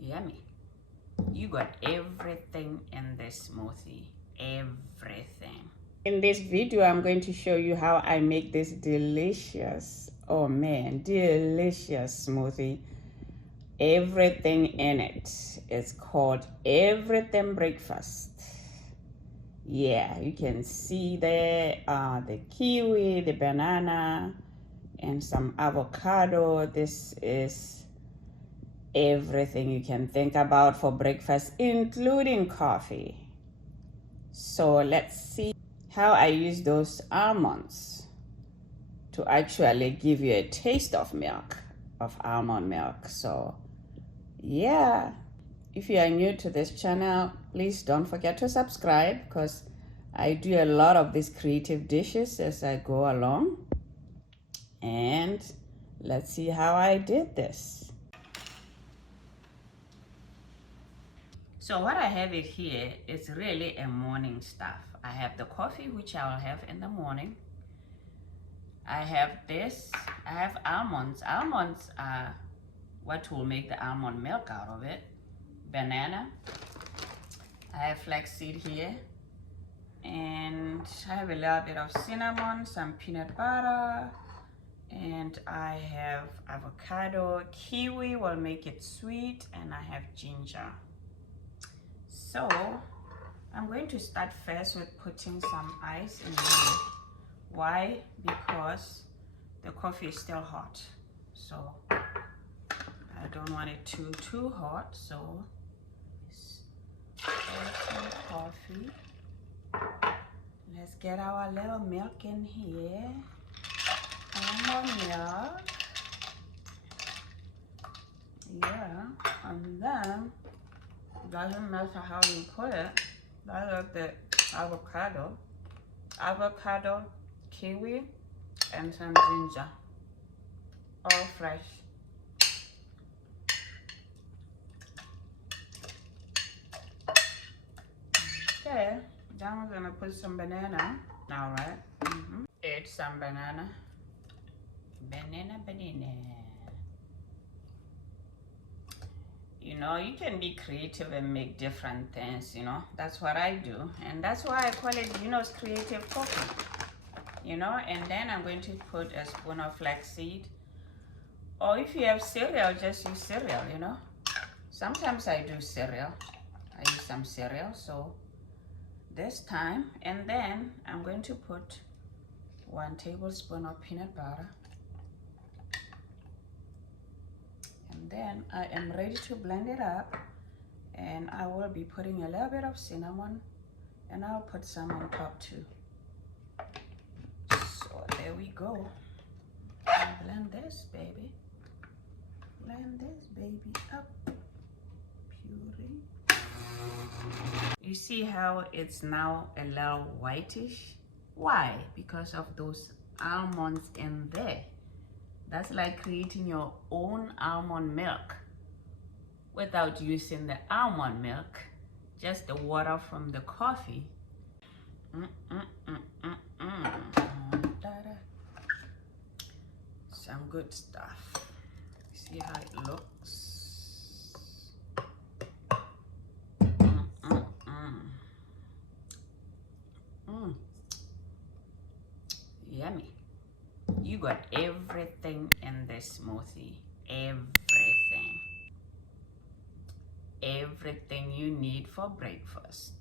Yummy. You got everything in this smoothie. Everything. In this video, I'm going to show you how I make this delicious, oh man, delicious smoothie. Everything in it. It's called Everything Breakfast. Yeah, you can see there the kiwi, the banana, and some avocado. This is everything you can think about for breakfast, including coffee. So let's see how I use those almonds to actually give you a taste of milk, of almond milk. So yeah, if you are new to this channel, please don't forget to subscribe, because I do a lot of these creative dishes as I go along. And let's see how I did this. So what I have it here is really a morning stuff. I have the coffee, which I will have in the morning. I have this, I have almonds. Almonds are what will make the almond milk out of it. Banana. I have flaxseed here. And I have a little bit of cinnamon, some peanut butter. And I have avocado. Kiwi will make it sweet. And I have ginger. So I'm going to start first with putting some ice in here. Why? Because the coffee is still hot. So I don't want it too hot. So coffee. Let's get our little milk in here. Almond milk. Yeah, and then doesn't matter how you put it. I love the avocado, kiwi, and some ginger, all fresh. Okay, then we're gonna put some banana now, right? Add some banana. You know, you can be creative and make different things, you know. That's what I do. And that's why I call it, you know, creative cooking. You know, and then I'm going to put a spoon of flaxseed. Or if you have cereal, just use cereal, you know. Sometimes I do cereal. I use some cereal, so this time. And then I'm going to put 1 tablespoon of peanut butter. And then I am ready to blend it up, and I will be putting a little bit of cinnamon, and I'll put some on top too. So there we go. And blend this baby. Blend this baby up. Puree. You see how it's now a little whitish? Why? Because of those almonds in there. That's like creating your own almond milk without using the almond milk, just the water from the coffee. Some good stuff. See how it looks? Yummy. You got everything in this smoothie. Everything. Everything you need for breakfast.